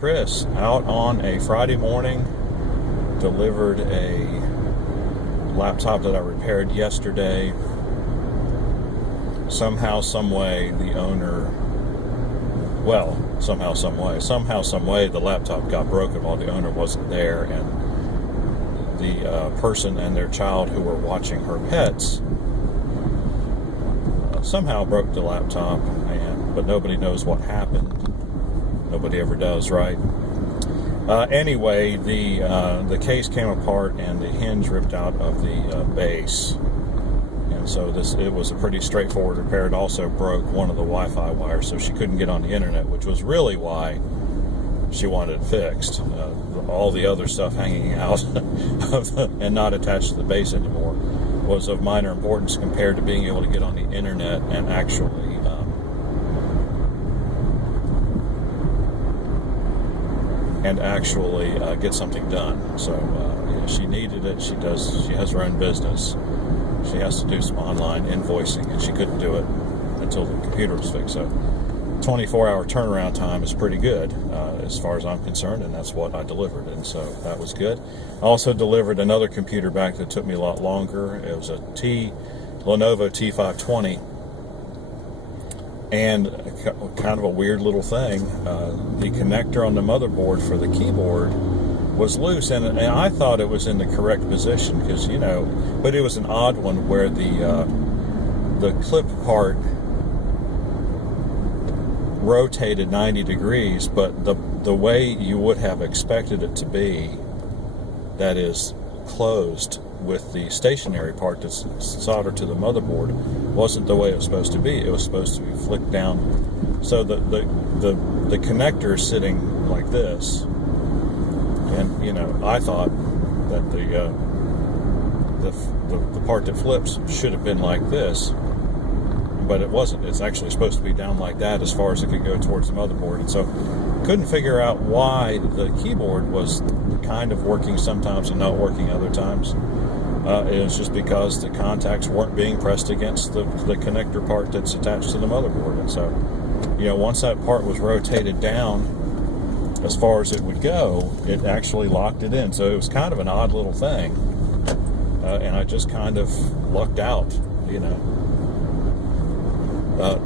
Chris, out on a Friday morning, delivered a laptop that I repaired yesterday. Somehow, some way, the owner, somehow, some way, the laptop got broken while the owner wasn't there, and the person and their child who were watching her pets somehow broke the laptop, but nobody knows what happened. Nobody ever does, right? Anyway, the case came apart and the hinge ripped out of the base, and so it was a pretty straightforward repair. It also broke one of the Wi-Fi wires, so she couldn't get on the internet, which was really why she wanted it fixed. All the other stuff hanging out and not attached to the base anymore was of minor importance compared to being able to get on the internet and actually get something done. So she needed it. She has her own business. She has to do some online invoicing, and she couldn't do it until the computer was fixed. So 24-hour turnaround time is pretty good as far as I'm concerned, and that's what I delivered, and so that was good. I also delivered another computer back that took me a lot longer. It was a Lenovo T520, and kind of a weird little thing. The connector on the motherboard for the keyboard was loose, and I thought it was in the correct position because, but it was an odd one where the clip part rotated 90 degrees, but the way you would have expected it to be, that is closed with the stationary part that's soldered to the motherboard, wasn't the way it was supposed to be. It was supposed to be flicked down, so the connector is sitting like this, and I thought that the part that flips should have been like this, but it wasn't. It's actually supposed to be down like that as far as it could go towards the motherboard, and so couldn't figure out why the keyboard was kind of working sometimes and not working other times. It was just because the contacts weren't being pressed against the connector part that's attached to the motherboard. And so, once that part was rotated down as far as it would go, it actually locked it in. So it was kind of an odd little thing. And I just kind of lucked out,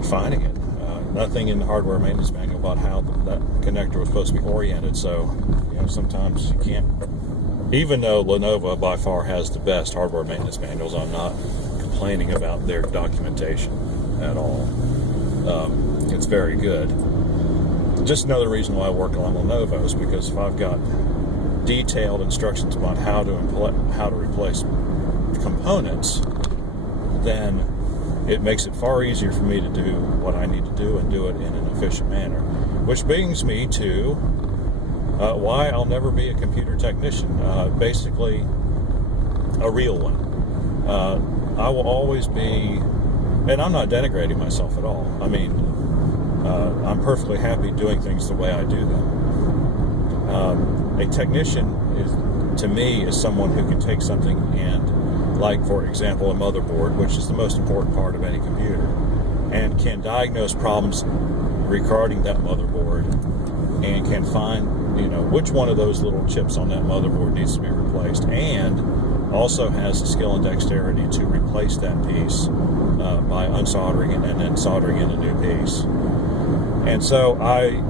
finding it. Nothing in the hardware maintenance manual about how that connector was supposed to be oriented. So, sometimes you can't. Even though Lenovo by far has the best hardware maintenance manuals, I'm not complaining about their documentation at all. It's very good. Just another reason why I work on Lenovo's, because if I've got detailed instructions about how to replace components, then it makes it far easier for me to do what I need to do and do it in an efficient manner. Which brings me to why I'll never be a computer technician, basically a real one. I will always be, and I'm not denigrating myself at all. I mean, I'm perfectly happy doing things the way I do them. A technician, to me, is someone who can take something and, like, for example, a motherboard, which is the most important part of any computer, and can diagnose problems regarding that motherboard and can find which one of those little chips on that motherboard needs to be replaced, and also has the skill and dexterity to replace that piece by unsoldering it and then soldering in a new piece. And so I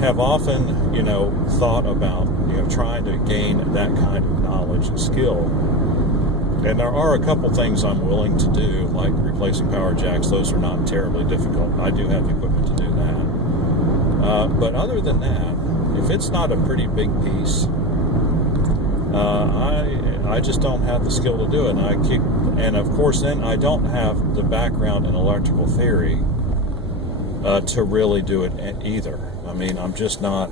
have often, thought about, trying to gain that kind of knowledge and skill. And there are a couple things I'm willing to do, like replacing power jacks. Those are not terribly difficult. I do have the equipment to do that. But other than that, if it's not a pretty big piece, I just don't have the skill to do it. And of course, then I don't have the background in electrical theory to really do it either. I mean, I'm just not.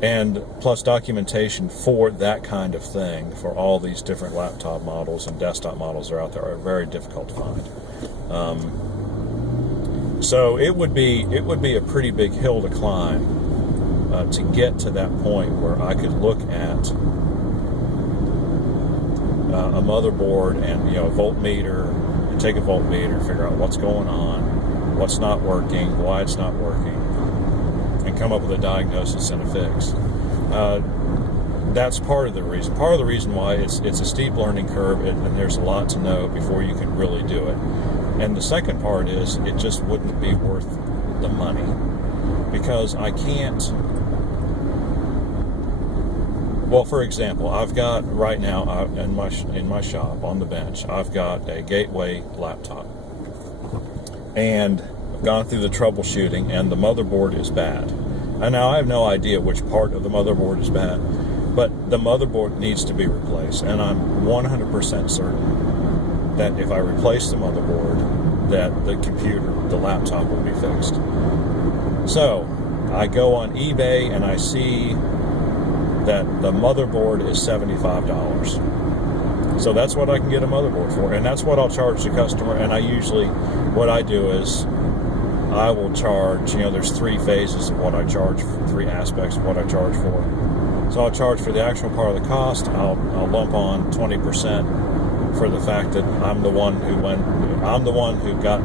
And plus, documentation for that kind of thing, for all these different laptop models and desktop models that are out there, are very difficult to find. So it would be a pretty big hill to climb to get to that point where I could look at a motherboard and a voltmeter, and take a voltmeter and figure out what's going on, what's not working, why it's not working, and come up with a diagnosis and a fix. That's part of the reason. Part of the reason why it's a steep learning curve, and there's a lot to know before you can really do it. And the second part is it just wouldn't be worth the money, because I can't. Well, for example, I've got right now in my shop on the bench, I've got a Gateway laptop, and I've gone through the troubleshooting, and the motherboard is bad. And now I have no idea which part of the motherboard is bad, but the motherboard needs to be replaced, and I'm 100% certain that if I replace the motherboard, that the computer, the laptop, will be fixed. So I go on eBay and I see that the motherboard is $75. So that's what I can get a motherboard for, and that's what I'll charge the customer. And what I do is I will charge, there's three phases of what I charge, three aspects of what I charge for. So I'll charge for the actual part of the cost. I'll lump on 20% for the fact that I'm the one who got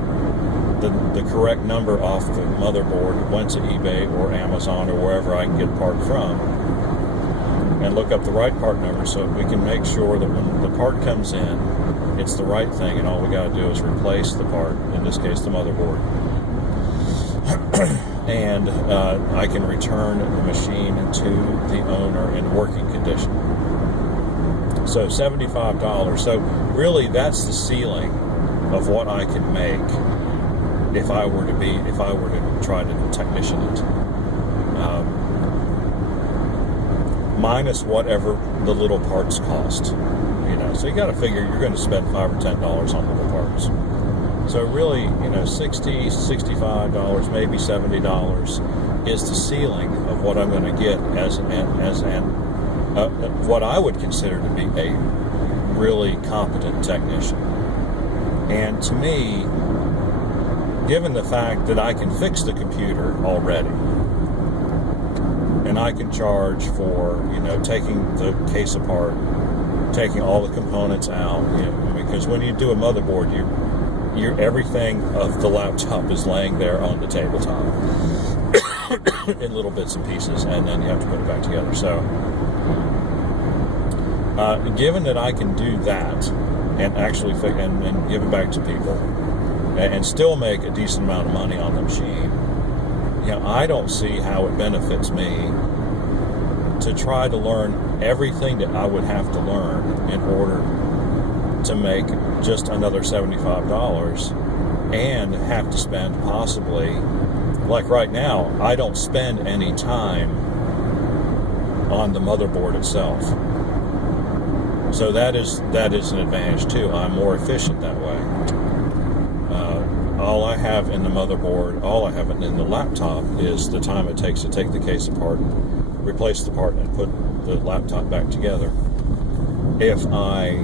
the correct number off the motherboard, went to eBay or Amazon or wherever I can get a part from, and look up the right part number so we can make sure that when the part comes in, it's the right thing, and all we got to do is replace the part, in this case the motherboard. And I can return the machine to the owner in working condition. So $75. So really, that's the ceiling of what I can make if I were to try to technician it. Minus whatever the little parts cost. So you got to figure you're going to spend $5 or $10 on little parts. So really, $60, $65, maybe $70 is the ceiling of what I'm going to get as what I would consider to be a really competent technician. And to me, given the fact that I can fix the computer already, and I can charge for taking the case apart, taking all the components out, because when you do a motherboard, everything of the laptop is laying there on the tabletop in little bits and pieces, and then you have to put it back together. So, given that I can do that and actually and give it back to people and still make a decent amount of money on the machine, I don't see how it benefits me to try to learn everything that I would have to learn in order to make just another $75 and have to spend possibly, like right now, I don't spend any time on the motherboard itself. So that is an advantage too. I'm more efficient that way. All I have in the motherboard, all I have in the laptop is the time it takes to take the case apart, replace the part, and put the laptop back together. If I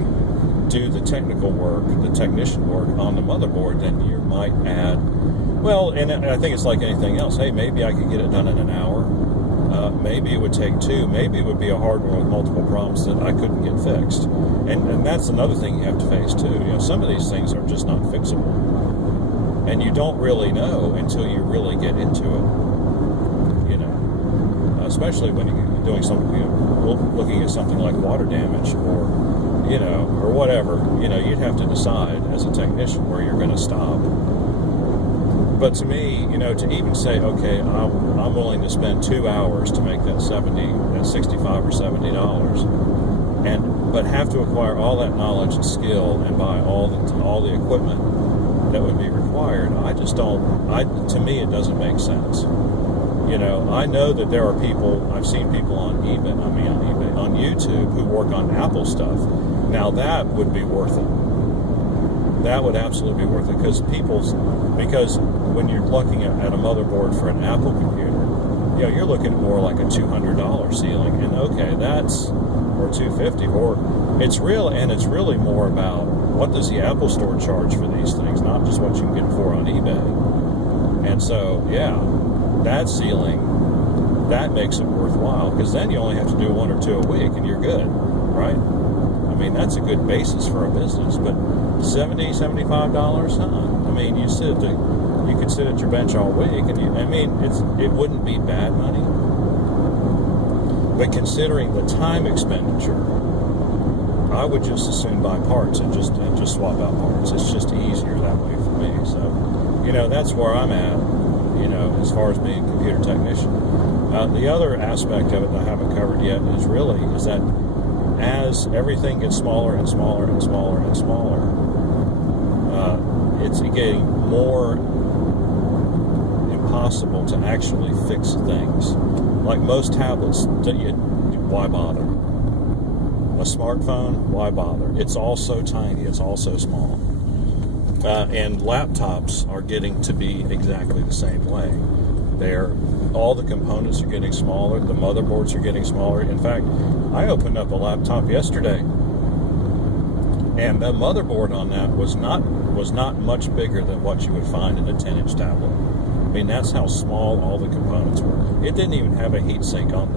do the technical work, the technician work on the motherboard, then you might add, and I think it's like anything else. Hey, maybe I could get it done in an hour. Maybe it would take 2. Maybe it would be a hardware with multiple problems that I couldn't get fixed. And that's another thing you have to face too. Some of these things are just not fixable. And you don't really know until you really get into it. Especially when you're doing something, looking at something like water damage or whatever, you'd have to decide as a technician where you're going to stop. But to me, to even say, okay, I'm willing to spend 2 hours to make that $65 or $70, but have to acquire all that knowledge and skill and buy all the equipment that would be required, to me, it doesn't make sense. I know that there are people, I've seen people on YouTube who work on Apple stuff. Now that would be worth it. That would absolutely be worth it, because when you're looking at a motherboard for an Apple computer, you're looking at more like a $200 ceiling, and okay, or $250, or it's really more about what does the Apple Store charge for these things, not just what you can get it for on eBay. And so, that ceiling, that makes it worthwhile, because then you only have to do 1 or 2 a week and you're good, right? That's a good basis for a business. But $70, $75, you sit at the you could sit at your bench all week, and it wouldn't be bad money. But considering the time expenditure, I would just as soon buy parts and just swap out parts. It's just easier that way for me. So, that's where I'm at, as far as being a computer technician. The other aspect of it that I haven't covered yet is that as everything gets smaller and smaller and smaller and smaller, it's getting more impossible to actually fix things. Like most tablets, why bother? A smartphone, why bother? It's all so tiny, it's all so small. And laptops are getting to be exactly the same way. All the components are getting smaller, the motherboards are getting smaller. In fact, I opened up a laptop yesterday, and the motherboard on that was not much bigger than what you would find in a 10-inch tablet. That's how small all the components were. It didn't even have a heatsink on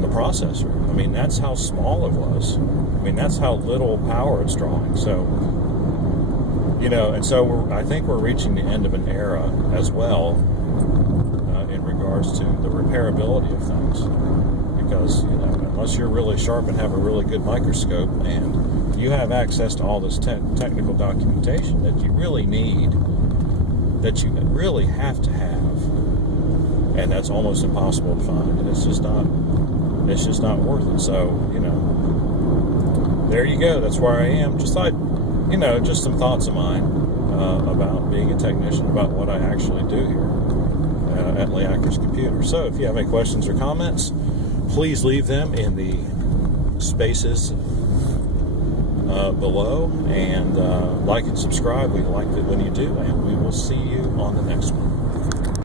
the processor. That's how small it was. That's how little power it's drawing. So, and so I think we're reaching the end of an era as well in regards to the repairability of things. Because, unless you're really sharp and have a really good microscope and you have access to all this technical documentation that you really need, that you really have to have, and that's almost impossible to find, and it's just not worth it. So, there you go. That's where I am. Just some thoughts of mine about being a technician, about what I actually do here at Leacker's Computer. So if you have any questions or comments, please leave them in the spaces below, and like and subscribe. We like it when you do, and we will see you on the next one.